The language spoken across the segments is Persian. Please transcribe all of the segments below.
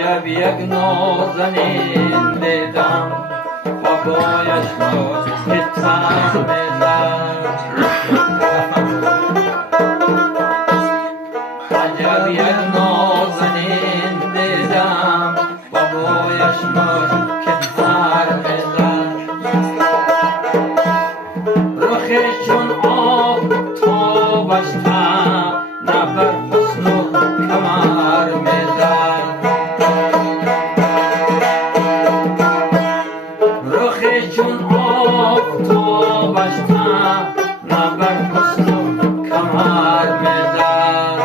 عجب یک نازنین دیدم بابایش را که تن میزد. عجب یک نازنین دیدم بابایش را که تن میزد. رخ چون آفتابش نه بر حسن و کمر میزد. رخ چون آفتابش نه بر حسن و کمر میزد.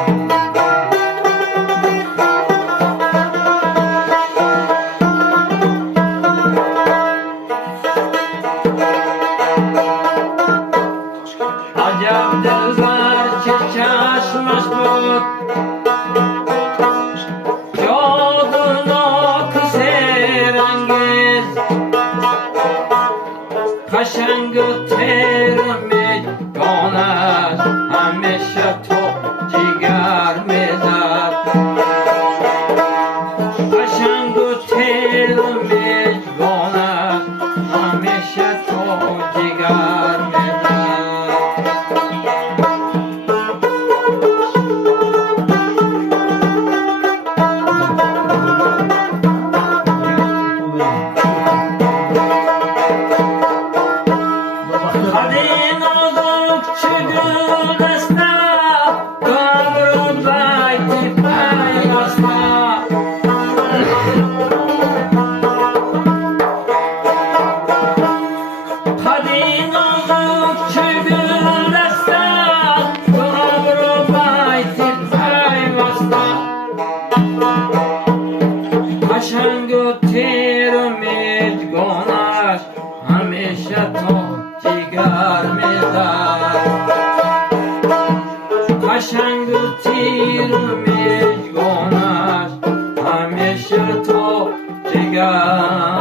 عجب دلبر چه چشمش بود جادوناک سحرانگیز، قشنگ و تیر میداند همیشه تو جگر میزد. قشنگ و تیر میداند همیشه تو جگر میزد. قشنگ و تیر میگانش همیشه تو جگر میزد. قشنگ و تیر میگانش همیشه تو جگر